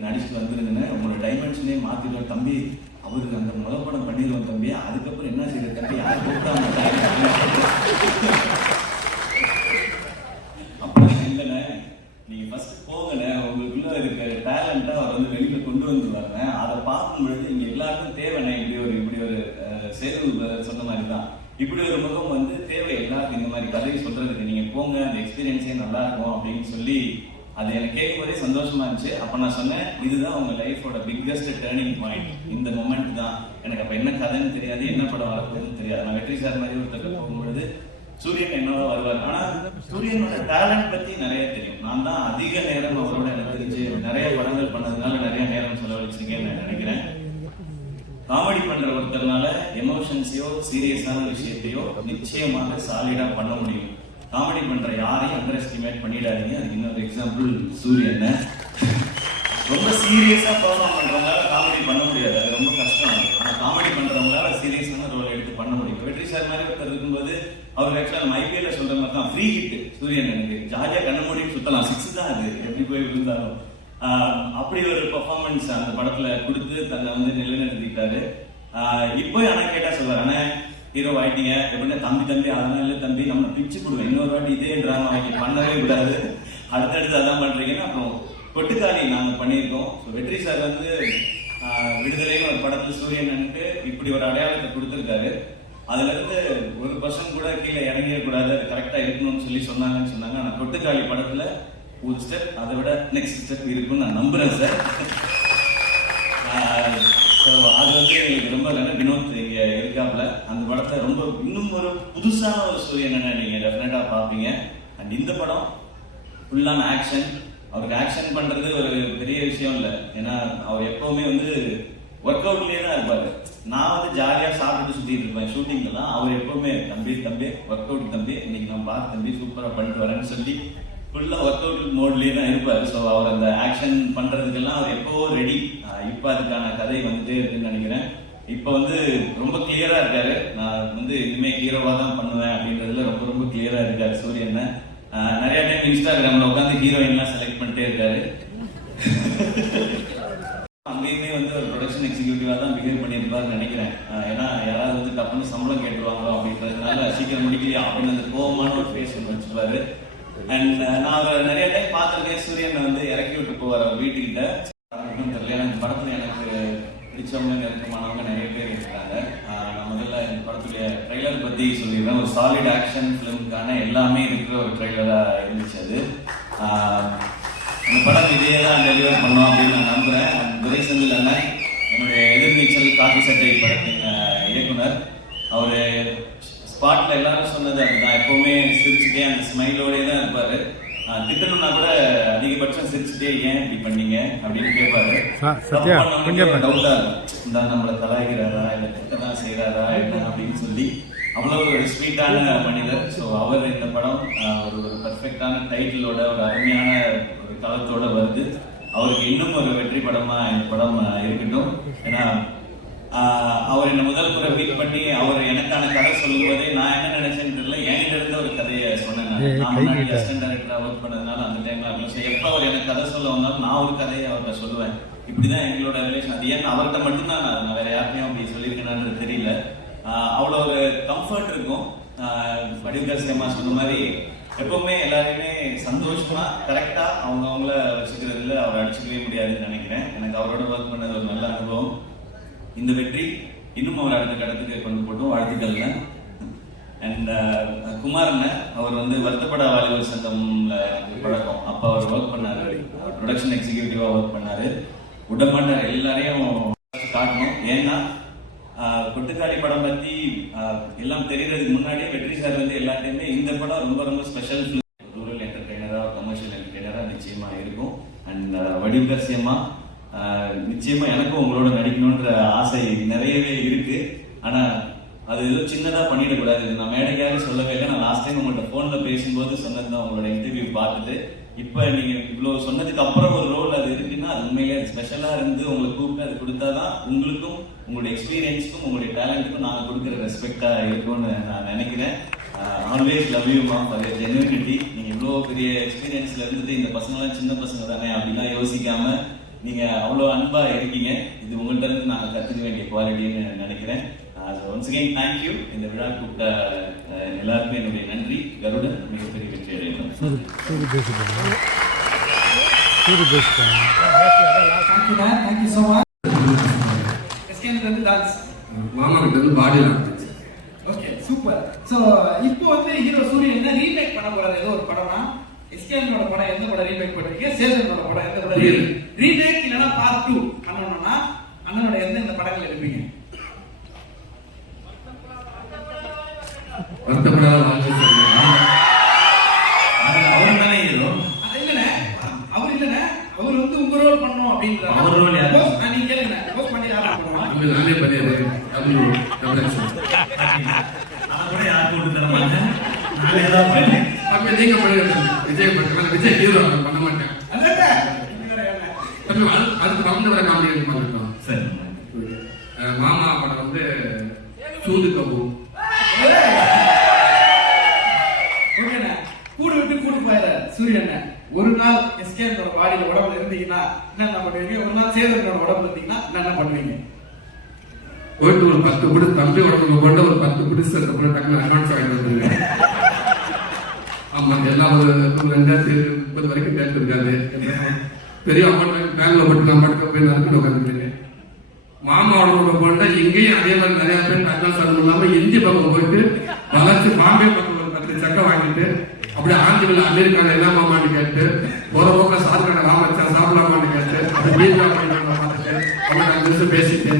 நடிச்சுட்டு வந்துருங்கன்னு உங்களோட டைமென்ஷனே மாற்றிடுவோம் தம்பி அவருக்கு அந்த முத படம் பண்ணிடுவோம் தம்பி. அதுக்கப்புறம் என்ன செய்யறது தம்பி? யார் கொடுத்தா மாட்டாங்க அப்படிலாம் இல்லைண்ணே நீங்க ஃபர்ஸ்ட் போங்கண்ணே. உங்களுக்குள்ள இருக்க டேலண்ட்டை அவர் வந்து வெளியில கொண்டு வந்துருவாருண்ணே அதை பார்க்கும் பொழுது இங்க எல்லாருக்கும் தேவைண்ணே. இப்படி ஒரு இப்படி ஒரு அஹ், சேது சொன்ன மாதிரி தான் இப்படி ஒரு முகம் வந்து தேவை. எல்லாருக்கும் இந்த மாதிரி கதையை சொல்றதுக்கு நீங்க போங்க. அந்த எக்ஸ்பீரியன்ஸே நல்லா இருக்கும் அப்படின்னு சொல்லி அது எனக்கு கேட்கும்போதே சந்தோஷமா இருந்துச்சு. அப்ப நான் சொன்னேன் இதுதான் உங்க லைஃபோட பிக்கஸ்ட் டேர்னிங் பாயிண்ட் இந்த மொமெண்ட் தான். எனக்கு அப்ப என்ன கதைன்னு தெரியாது என்ன படம் வரப்போகுதுன்னு தெரியாது. நான் வெற்றி சார் மாதிரி ஒருத்தர் போகும்பொழுது சூரியன் என்னவோ வருவார். ஆனா சூரியனோட டேலண்ட் பத்தி நிறைய தெரியும். நான் தான் அதிக நேரம் அவரோட எனக்கு தெரிஞ்சு நிறைய படங்கள் பண்ணதுனால நிறைய நேரம் செலவழிச்சிருக்கேன்னு நான் நினைக்கிறேன். காமெடி பண்ற ஒருத்தர்னால எமோஷன்ஸையோ சீரியஸான விஷயத்தையோ நிச்சயமாக சாலிடா பண்ண முடியும். காமெடி பண்ற யாரையும் அண்டர் எஸ்டிமேட் பண்ணிடாதீங்க. அதுக்கு இன்னொரு எக்ஸாம்பிள் சூரியன் ரொம்ப சீரியஸா பர்ஃபார்ம் பண்றவங்களால காமெடி பண்ண முடியாது. அது ரொம்ப கஷ்டம். ஆனா காமெடி பண்றவங்களால சீரியஸான ரோல் எடுத்து பண்ண முடியும். வெற்றி சார் மாதிரி ஒருத்தர் இருக்கும்போது அவர் ஆக்சுவலா நம்ம ஐபிஎல்ல சொல்ற மாதிரி தான். ஃப்ரீ ஹிட் சூரியன் எனக்கு. ஜாலியா கண்ண மூடி சுத்தலாம். சிக்ஸ் தான் அது. எப்படி போய் இருந்தாலும் அப்படி ஒரு பர்ஃபார்மன்ஸ் அந்த படத்துல கொடுத்து தன்னை வந்து நிலைநிறுத்திட்டாரு. இப்போ ஆனா கேட்டா சொல்றாரு அண்ணா ஹீரோ ஆயிட்டீங்க எப்படின்னா தம்பி தம்பி அதெல்லாம் இல்லை தம்பி நம்ம பிச்சு கொடுவேன் இன்னொரு வாட்டி இதே ட்ராமா வாங்கி பண்ணவே கூடாது. அடுத்தடுத்து அதான் பண்ணுறீங்கன்னா அப்புறம் கொட்டுக்காளி நாங்கள் பண்ணியிருக்கோம். ஸோ வெற்றி சார் வந்து விடுதலையும் விடுதலைன்னு ஒரு படத்துல சூரியனனுக்கு இப்படி ஒரு அடையாளத்தை கொடுத்துருக்காரு. அதுலேருந்து ஒரு பசங்க கூட கீழே இறங்கிடக்கூடாது. அது கரெக்டாக இருக்கணும்னு சொல்லி சொன்னாங்கன்னு சொன்னாங்க. ஆனால் கொட்டுக்காளி படத்தில் ஒரு ஸ்டெப் அதை விட நெக்ஸ்ட் ஸ்டெப் இருக்குன்னு நான் நம்புகிறேன் சார். ஸோ அது வந்து எங்களுக்கு ரொம்ப நல்ல வினோத் இங்க இருக்காப்ல அந்த படத்தை ரொம்ப இன்னும் ஒரு புதுசான ஒரு சூரியனை நீங்க டெஃபினட்டா பார்ப்பீங்க. அண்ட் இந்த படம் ஃபுல்லான ஆக்ஷன் அவருக்கு ஆக்ஷன் பண்றது ஒரு பெரிய விஷயம் இல்லை. ஏன்னா அவர் எப்பவுமே வந்து ஒர்க் அவுட்லயே தான் இருப்பாரு. நான் வந்து ஜாலியா சாப்பிட்டு சுத்திட்டு இருப்பேன். ஷூட்டிங்ல அவர் எப்பவுமே தம்பி தம்பி ஒர்க் அவுட் தம்பி இன்னைக்கு நான் பார்த்து தம்பி சூப்பரா பண்ணிட்டு வரேன்னு சொல்லி ஃபுல்லா ஒர்க் அவுட் மோட்லயே தான் இருப்பாரு. ஸோ அவர் அந்த ஆக்ஷன் பண்றதுக்கெல்லாம் அவர் எப்போ ரெடி இப்போ அதுக்கான கதை வந்துட்டே இருக்குன்னு நினைக்கிறேன். இப்போ வந்து ரொம்ப கிளியரா இருக்காரு. நான் வந்து இனிமே ஹீரோவா தான் பண்ணுவேன் அப்படின்றதுல ரொம்ப ரொம்ப கிளியரா இருக்காரு சூரியன். நிறைய டைம் இன்ஸ்டாகிராம்ல உட்காந்து ஹீரோயின்லாம் செலக்ட் பண்ணிட்டே இருக்காரு. அங்கேயுமே வந்து ஒரு ப்ரொடக்ஷன் எக்ஸிக்யூட்டிவா தான் பிஹேவ் பண்ணியிருப்பாருன்னு நினைக்கிறேன். ஏன்னா யாராவது வந்து டப்புன்னு சம்பளம் கேட்டுருவாங்களோ அப்படின்றதுனால சீக்கிரம் முடிக்கலையா அப்படின்னு அந்த கோபமான ஒரு ஃபேஸ் ஒன்று வச்சுப்பாரு அண்ட் நான் நிறைய டைம் பார்த்துருக்கேன். சூரியனை வந்து இறக்கி விட்டு போவார் வீட்டுக்கிட்ட. படத்துல எனக்கு பிடிச்சவங்க நெருக்கமானவங்க நிறைய பேர் இருக்காங்க. நான் முதல்ல இந்த படத்துடைய ட்ரைலர் பத்தி சொல்லிடுறேன். ஒரு சாலிட் ஆக்ஷன் ஃபிலிமுக்கான எல்லாமே இருக்கிற ஒரு ட்ரைலரா இருந்துச்சு அது. இந்த படம் இதே தான் டெலிவர் பண்ணோம் அப்படின்னு நான் நம்புறேன். துரை செந்தில் அண்ணன் என்னுடைய எதிர்நீச்சல் காக்கி சட்டை படத்தின் இயக்குனர். அவரு ஸ்பாட்ல எல்லாரும் சொன்னது அதுதான். எப்பவுமே சிரிச்சுட்டே அந்த ஸ்மைலோடே தான் இருப்பாரு. திட்டணும்னா கூட அதிகபட்சம் சிரிச்சுட்டே ஏன் இப்படி பண்ணீங்க அப்படின்னு கேட்பாரு ச- கொஞ்சம். டவுட்டா இந்த நம்மளை கலாய்க்கிறாரா இல்ல திட்டதான் செய்யறாரா என்ன அப்படின்னு சொல்லி அவ்வளவு ஒரு ஸ்வீட்டான மனிதர். ஸோ அவர் இந்த படம் ஒரு ஒரு பர்ஃபெக்டான டைட்டிலோட ஒரு அருமையான ஒரு களத்தோட வருது. அவருக்கு இன்னும் ஒரு வெற்றி படமா இந்த படம் இருக்கட்டும். ஏன்னா அவர் என்ன முதல் முறை மீட் பண்ணி அவர் எனக்கான கதை சொல்லும் போதே நான் என்ன நினைச்சேன்னு ஒர்க் பண்ணதுனால அந்த டைம்ல அப்படி எப்ப அவர் எனக்கு கதை சொல்ல வந்தாலும் நான் ஒரு கதையை அவர்கிட்ட சொல்லுவேன். இப்படிதான் எங்களோட ரிலேஷன் அது ஏன் அவர்கிட்ட மட்டும்தான் நான் வேற யார்ட்டையும் அப்படி சொல்லியிருக்கேனான்றது தெரியல. அவ்வளோ ஒரு கம்ஃபர்ட் இருக்கும். வடிவகர் சேமா சொன்ன மாதிரி எப்பவுமே எல்லாரையுமே சந்தோஷமா கரெக்டா அவங்க அவங்கள வச்சுக்கிறதுல அவர் அடிச்சுக்கவே முடியாதுன்னு நினைக்கிறேன். எனக்கு அவரோட ஒர்க் பண்ணது ஒரு நல்ல அனுபவம். இந்த வெற்றி இன்னும் அவர் அடுத்த கடத்துக்கு கொண்டு போட்டும் வாழ்த்துக்கள்ங்க. அண்ட் uh, குமார்னு அவர் வந்து வருத்தப்பட வாலிபர் சங்கம்ல பழக்கம். அப்ப அவர் ஒர்க் பண்ணாரு. ப்ரொடக்ஷன் எக்ஸிகியூட்டிவா ஒர்க் பண்ணாரு. விடமாட்டார் எல்லாரையும் காட்டணும் ஏன்னா கொட்டுக்காளி படம் பத்தி எல்லாம் தெரியறதுக்கு முன்னாடியே வெற்றி சார் வந்து எல்லாத்தையுமே இந்த படம் ரொம்ப ரொம்ப ஸ்பெஷல் ரூரல் என்டர்டைனரா கமர்ஷியல் என்டர்டைனரா நிச்சயமா இருக்கும். அண்ட் வடிவகரசியமா நிச்சயமா எனக்கும் உங்களோட நடிக்கணும்ன்ற ஆசை நிறையவே இருக்கு. ஆனா அது ஏதோ சின்னதாக பண்ணிடக்கூடாது. இது நான் மேடைக்காக சொல்லவே இல்லை. நான் லாஸ்ட் டைம் உங்கள்கிட்ட ஃபோனில் பேசும்போது சொன்னதுதான் உங்களோட இன்டர்வியூ பார்த்துட்டு. இப்போ நீங்கள் இவ்வளோ சொன்னதுக்கு அப்புறம் ஒரு ரோல் அது இருக்குன்னா அது உண்மையிலே ஸ்பெஷலாக இருந்து உங்களை கூப்பிட்டு அது கொடுத்தா தான் உங்களுக்கும் உங்களுடைய எக்ஸ்பீரியன்ஸ்க்கும் உங்களுடைய டேலண்ட்டுக்கும் நாங்கள் கொடுக்குற ரெஸ்பெக்டாக இருக்கும்னு நான் நினைக்கிறேன். ஆல்வேஸ் லவ் யூ மா ஃபார் ஜென்யூனிட்டி நீங்கள் இவ்வளோ பெரிய எக்ஸ்பீரியன்ஸில் இருந்துட்டு இந்த பசங்களாம் சின்ன பசங்க தானே அப்படிலாம் யோசிக்காமல் நீங்கள் அவ்வளோ அன்பாக இருக்கீங்க. இது உங்கள்கிட்ட இருந்து நான் கற்றுக்க வேண்டிய குவாலிட்டின்னு நினைக்கிறேன். ஒன்ஸ் அகைன் தேங்க்யூ இந்த விழா கூப்பிட்ட அஹ், எல்லாருக்குமே என்னுடைய நன்றி. கருடன் மிகப்பெரிய வெற்றி அடையணும் சூரி சூரி பேசிட்டாங்க சூரி பேசிட்டாங்க thank you ma'am thank you so much scan வந்து டான்ஸ் மாமா கிட்ட இருந்து body language okay super so இப்போ வந்து ஹீரோ சூரியன் என்ன ரீமேக் பண்ண போறாரு? ஏதோ ஒரு படம்னா? எஸ்கேனோட படம் எந்த படம் ரீமேக் பண்றீங்க சேதனோட படம் எந்த படம். ரீமேக் இல்லைன்னா பார்ட் டூ பண்ணணும்னா அண்ணனோட எந்த எந்த படங்கள் எடுப்பீங்க வருத்தப்படாத வாழ்க்கை அவர் தானே ஹீரோ அவர் இல்லைண்ணே அவர் வந்து உங்க ரோல் பண்ணணும் அப்படின்றாரு அவர் role நீங்க கேளுங்க போஸ்ட் பண்ணி நானே பண்ணிடுறேன் கூட விட்டு தர மாட்டேன் நானே தான் பண்ணேன் நீங்க விஜய் விஜய் ஹீரோ பண்ண மாட்டேன் அதான்டா. இது வேற என்ன? தம்பி அது- அதுக்கு ரவுண்ட் வர காமெடி எடுக்க மாட்டோம் சரி மாமா படம் வந்து சூது கபு ஓகேண்ணே கூடு விட்டு கூட்டு போயிட சூரியண்ணே ஒரு நாள் எஸ்கேனோட பாடியில உடம்புல இருந்தீங்கன்னா என்னென்ன பண்ணுவீங்க ஒரு நாள் சேதனோட என்ன பண்ணுவீங்க? போயிட்டு ஒரு பத்து பிடி தம்பி உடம்பு கொண்டு ஒரு பத்து குடி சேர்த்து டக்குனு அட்வான்ஸ் வாங்கிட்டு வந்துருங்க. ஆமா எல்லாம் ஒரு ரெண்டாயிரத்தி முப்பது வரைக்கும் டேட் இருக்காது. பெரிய அமௌண்ட் வாங்கி பேங்க்ல போட்டு நான் மட்டும் போய் நடந்து உட்காந்துருக்கேன். மாமா உடம்பு போனா இங்கேயும் அதே மாதிரி நிறைய பேர் அட்வான்ஸ் ஆகணும் இல்லாம இந்தி பக்கம் போயிட்டு வளர்ச்சி பாம்பே பக்கம் ஒரு பத்து சட்டை வாங்கிட்டு அப்படியே ஆந்திரில அமெரிக்கால என்ன மாமான்னு கேட்டு போற போக்க சார் கடை சாப்பிடலாமான்னு கேட்டு அப்படி மீன் வாங்க பார்த்துட்டு அவங்க அஞ்சு நிமிஷம் பேசிட்டு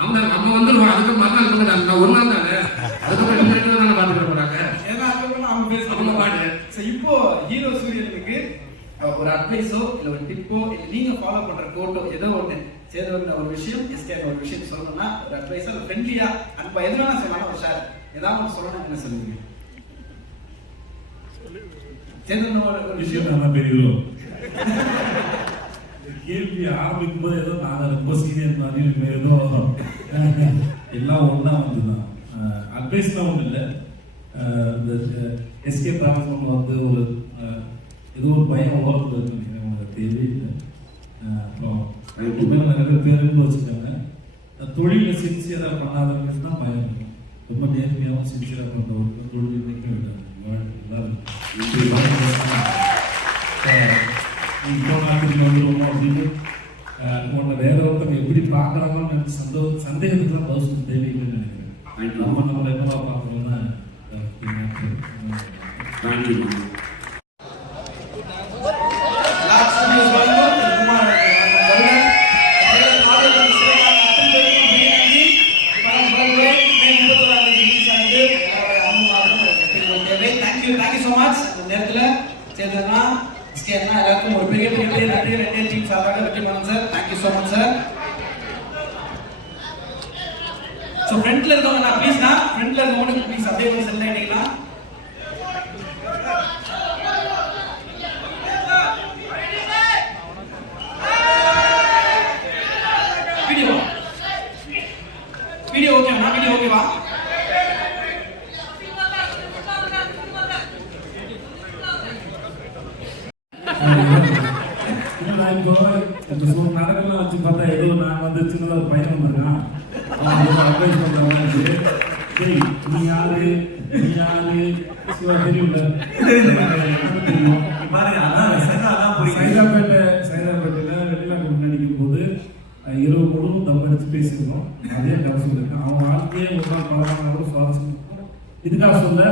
அவங்க நம்ம வந்துருவோம் அதுக்கு மறுநாள் நான் ஒரு நாள் தானே? அதுக்கப்புறம் என்ன இடத்துல தானே பார்த்துட்டு போறாங்க? ஏன்னா அதுக்கப்புறம் அவங்க பேசுவாங்க அவங்க பாடு. So, இப்போ ஹீரோ சூரியனுக்கு ஒரு அட்வைஸோ இல்ல ஒரு டிப்போ இல்ல நீங்க ஃபாலோ பண்ற கோட்டோ ஏதோ ஒண்ணு சேதவன் ஒரு விஷயம் எஸ்கே ஒரு விஷயம் சொல்லணும்னா ஒரு அட்வைஸா ஒரு ஃப்ரெண்ட்லியா அன்பா எது வேணா சொல்லலாம் ஒரு ஷேர் ஏதாவது ஒன்று சொல்லணும் என்ன சொல்லுவீங்க? சேதன் ஒரு விஷயம். விஷயம் பெரியவரும் கேள்வி ஆரம்பிக்கும் போது ஏதோ நான் ரொம்ப சீனியர் மாதிரி ஏதோ எல்லாம் ஒன்றா வந்துதான். அட்வைஸ்லாம் ஒன்றும் இல்லை. இந்த எஸ்கே டிரான்ஸ்ஃபார்ம் வந்து ஒரு ஏதோ ஒரு பயம் இருக்கு நினைக்கிறேன். உங்களுக்கு தெரியல அஹ், அப்புறம் நிறைய பேர் வச்சுருக்காங்க தொழிலில் சின்சியராக பண்ணாதவங்களுக்கு தான் பயம் இருக்கும் ரொம்ப நேர்மையாகவும் சின்சியராக பண்ணுறவங்களுக்கு தொழில் நிற்க விடாது எல்லாரும். இப்படி தேதி ரிலீஸ் ஆகுது எல்லாரோட அனுமானம் தேவை தேங்க்யூ தேங்க்யூ ஸோ மச் இந்த நேரத்தில் சேர்ந்ததுன்னா ஸ்கேன்னா எல்லாருக்கும் ஒரு பெரிய பெரிய பெரிய நன்றி ரெண்டே டீம் சார்பாக வெற்றி பண்ணணும் sir thank you so much sir so ஃப்ரண்ட்ல இருக்கவங்க ப்ளீஸ்னா ஃப்ரண்ட்ல இருக்கவங்க ப்ளீஸ் அப்படியே கொஞ்சம் செல் ஆகிட்டீங்கன்னா வீடியோ வீடியோ ஓகேவா வீடியோ ஓகேவா இல்லை இப்போ இந்த நடக்கலாம் வச்சு பார்த்தா ஏதோ நான் வந்து சின்னதாக ஒரு பையன் வந்திருக்கான் அட்வைஸ் பண்ணுற மாதிரி சரி நீ யாரு நீ யாரு சிவா தெரியும்ல எனக்கு பாருங்க அதான் சைதாப்பேட்டை சைதாப்பேட்டையில் வெளிநாட்டு போது இரவு முழுவதும் தம் அடிச்சு பேசியிருக்கோம் அதே அவன் வாழ்க்கையே ஒரு நாள் சுவாரஸ்யம். இதுக்காக சொல்ல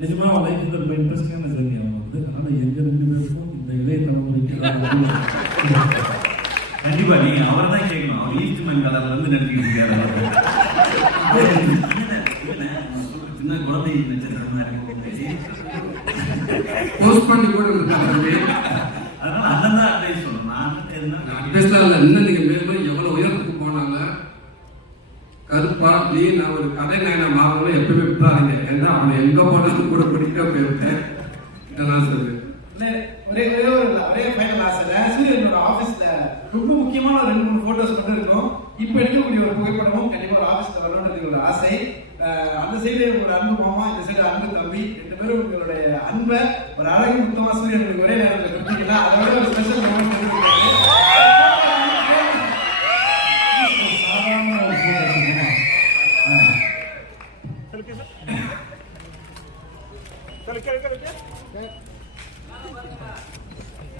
நிஜமா அவன் லைஃப் ரொம்ப இன்ட்ரெஸ்டிங்கான ஜெர்னி அவன் வந்து அதனால எங்க ரெண்டு பேருக்கும் இந்த இளைய தலைமுறைக்கு கண்டிப்பா நீங்க அவரை தான் கேட்கணும். அவர் ஈஸ்ட்மேன் கலர்ல இருந்து நடிக்கிட்டு இருக்காரு. அவரு. சின்ன குழந்தை நட்சத்திரமா இருக்கு போஸ்ட் பண்ணி கூட அதனால அண்ணன் தான் அட்வைஸ் சொல்லணும். நான் என்ன அட்வைஸ்லாம் இல்லை. இன்னும் நீங்க மேலும் எவ்வளவு உயரத்துக்கு போனாங்க? கருப்பா நான் ஒரு கதை நாயனை மாறணும் எப்பவுமே விட்டாருங்க ஏன்னா அவனை எங்க போனாலும் கூட பிடிக்க போயிருக்கேன் இதெல்லாம் சொல்லு இல்ல, ஒரே ஒரே ஒரு ஒரே ஃபைனல் ஆசைல சூரியனோட ஆபீஸ்ல ரொம்ப முக்கியமான ரெண்டு மூணு ஃபோட்டோஸ் மட்டும் இருக்கும். இப்போ எடுக்கக்கூடிய ஒரு புகைப்படமும் கண்டிப்பாக ஒரு ஆஃபீஸில் வரணுன்றது ஒரு ஆசை. அந்த சைடு ஒரு அன்பு மாமா இந்த சைடு அன்பு தம்பி ரெண்டு பேரும் உங்களுடைய அன்பை ஒரு அழகு முத்தமா சூரியனுக்கு ஒரே நேரத்தில் கொடுத்தீங்கன்னா அதோட ஒரு ஸ்பெஷல் மூமெண்ட் கொடுத்துருக்காங்க